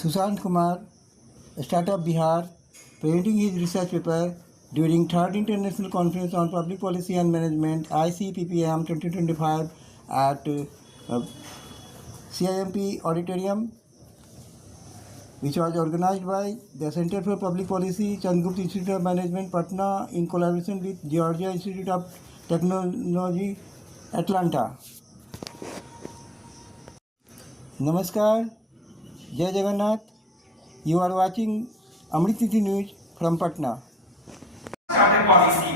Sushant Kumar, Startup Bihar, presenting his research paper during 3rd International Conference on Public Policy and Management ICPPM 2025 at CIMP Auditorium, which was organized by the Center for Public Policy, Chandgupta Institute of Management, Patna, in collaboration with Georgia Institute of Technology, Atlanta. Namaskar, Jai Jagannath. You are watching Amrit Tithi News from Patna. Startup policy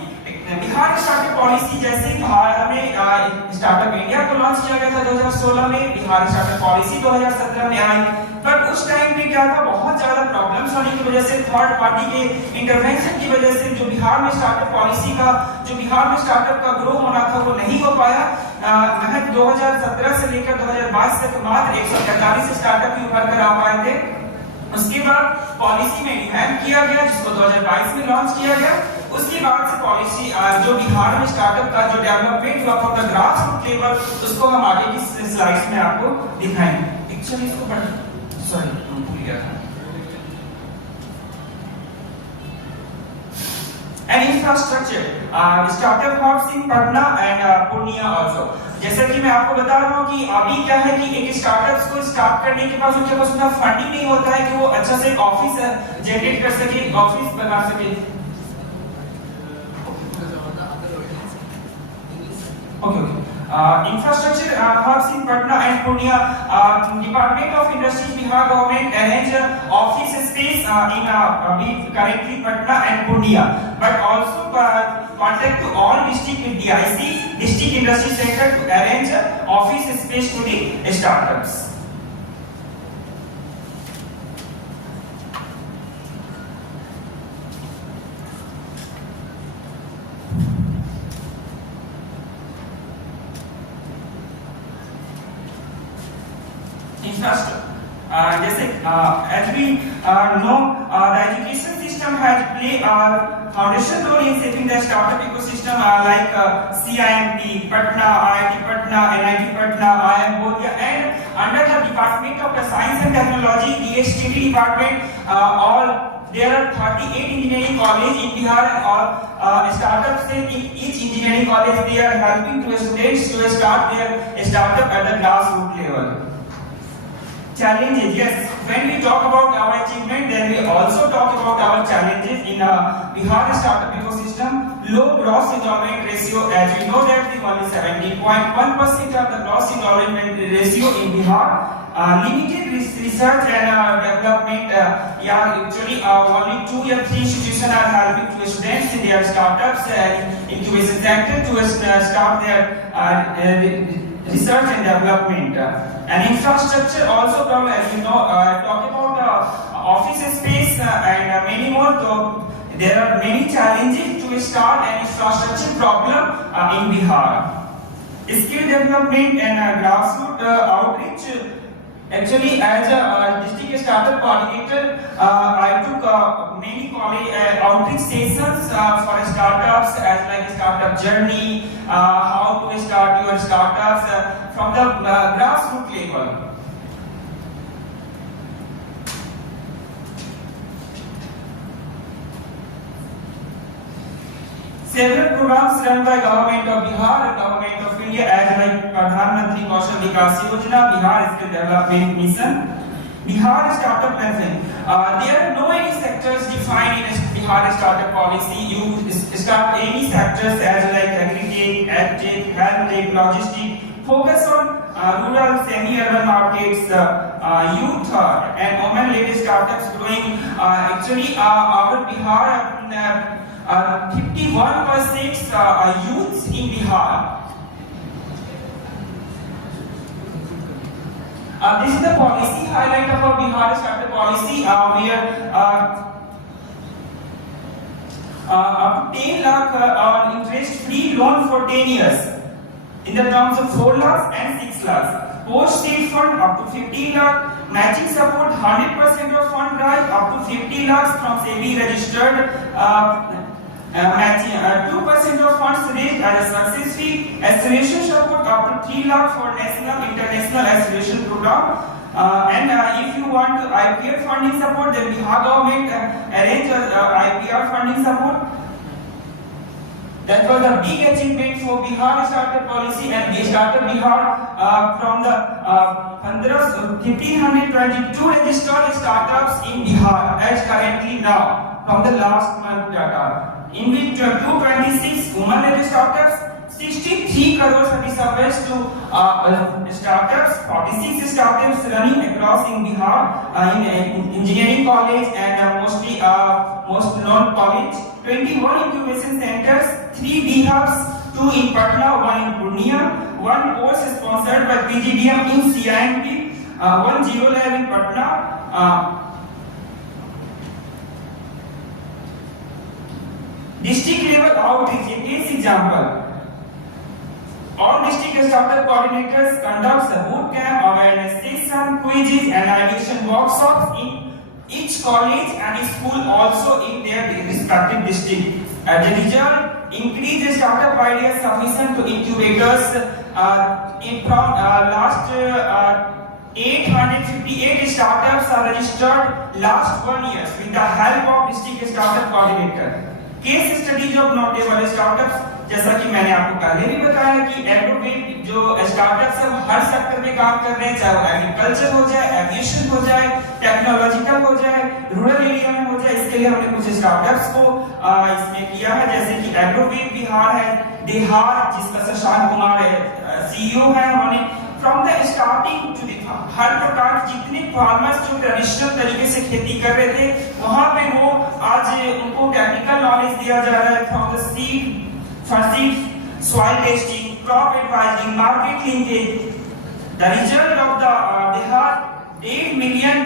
Bihar startup policy जैसे बिहार में startup India को launch किया गया था 2016 में, Bihar startup policy 2017 में आई। पर उस टाइम पे क्या था, बहुत ज्यादा प्रॉब्लम्स होने की वजह से, थर्ड पार्टी के इंटरवेंशन की वजह से जो बिहार में स्टार्टअप पॉलिसी का, जो बिहार में स्टार्टअप का ग्रो होना था वो नहीं हो पाया। महज 2017 से लेकर 2022 तक मात्र 143 स्टार्टअप ही उभर कर आ पाए थे। उसके बाद पॉलिसी में रिवैम्प किया गया, जिसको 2022 में लॉन्च किया गया। उसके बाद से पॉलिसी जो बिहार में स्टार्टअप का जो डेवलपमेंट हुआ from the grass root level, उसको हम आगे की स्लाइड्स में आपको दिखाएंगे। एक्चुअली इसको भूल गया था। And infrastructure, startup hubs in Patna and Purnia also. जैसा कि मैं आपको बता रहा हूँ कि अभी क्या है कि एक स्टार्टअप्स को स्टार्ट करने के बाद उनके पास उतना फंडिंग नहीं होता है कि वो अच्छा से ऑफिस जनरेट कर सके, ऑफिस बना सके। Okay. Infrastructure hubs in Patna and Purnia. Department of Industries, Bihar government arrange office space in currently Patna and Purnia, but also contact to all district DIC, district industry center, to arrange office space to the startups. जैसे as we know, the education system has played a foundation role in shaping the startup ecosystem, like CIMT, Patna, IIT Patna, NIT Patna, IIM Bodhya, and under the Department of Science and Technology, DSTT department, there are 38 engineering colleges in Bihar, and all startups in each engineering college, they are helping to students to start their startup at the grassroots level. Challenges, yes. When we talk about our achievement, then we also talk about our challenges in Bihar startup ecosystem. Low gross enrollment ratio, as you know that only 17.1% of the gross enrollment ratio in Bihar. Limited research and development. Actually, only 2 or 3 institutions are helping to students in their startups and incubation center to start their research and development. And infrastructure also, as you know, talk about office space and many more. So there are many challenges to start an infrastructure problem in Bihar. Skill development and grassroots outreach. Actually, as a district startup coordinator, I took many outreach sessions for startups, as like startup journey, how to start your startups from the grassroots level. Several programs run by Government of Bihar and Government of India, as like Pradhan Mantri Kaushal Vikas Yojana, Bihar Skill Development Mission, Bihar Startup Mission. There are no any sectors defined in Bihar startup policy. You start any sectors as like agri-tech, ag-tech, health-tech, logistics. Focus on rural, semi-urban markets, youth and women-led startups growing. Actually, our Bihar 51% youths in Bihar. This is the policy highlight of our Bihar startup policy, where up to 10 lakh interest-free loan for 10 years in the terms of 4 lakhs and 6 lakhs. Post-sale fund up to 15 lakh, matching support 100% of fund drive up to 50 lakhs from SEBI registered. Matching 2% of funds raised as a success fee, acceleration support up to 3 lakh for national international acceleration program, And if you want IPR funding support, then Bihar government arrange IPR funding support. That was a big achievement for Bihar startup policy, and they started Bihar from the 1,522 registered startups in Bihar as currently now from the last month data, in which 226 women-led startups, 63 crore service to startups, 46 startups running across in Bihar in engineering college and mostly most known college, 21 incubation centers, 3 B-hubs, 2 in Patna, 1 in Purnia, 1 course sponsored by PGDM in CIMP, 1 Zero Lab in Patna. District level outreach, a case example. All district startup coordinators conduct a boot camp, awareness session, quizzes, and addition workshops in each college and school, also in their respective district. As a result, increase the startup ideas sufficient to incubators from last 858 startups are registered last 1 year with the help of district startup coordinator. Case studies of notable startups, जैसा कि मैंने आपको पहले भी बताया कि एग्रोवेट जो startups सब हर सेक्टर में काम कर रहे हैं, चाहे वो एग्रीकल्चर हो जाए, एविएशन हो जाए, टेक्नोलॉजिकल हो जाए, रूरल एरिया में हो जाए, इसके लिए हमने कुछ स्टार्टअप्स को इसमें किया है, जैसे कि एग्रोवेट बिहार है, देहार जिसका शशांक कुमार सीईओ है, उन्होंने फ्रॉम द स्टार्टिंग टू हर प्रकार जितने फार्मर्स जो ट्रेडिशनल तरीके से खेती कर रहे थे वहां पे वो आज उनको टेक्निकल नॉलेज दिया जा रहा है, from the seed soil testing, crop advising, market linkage. The result of the Bihar 8 million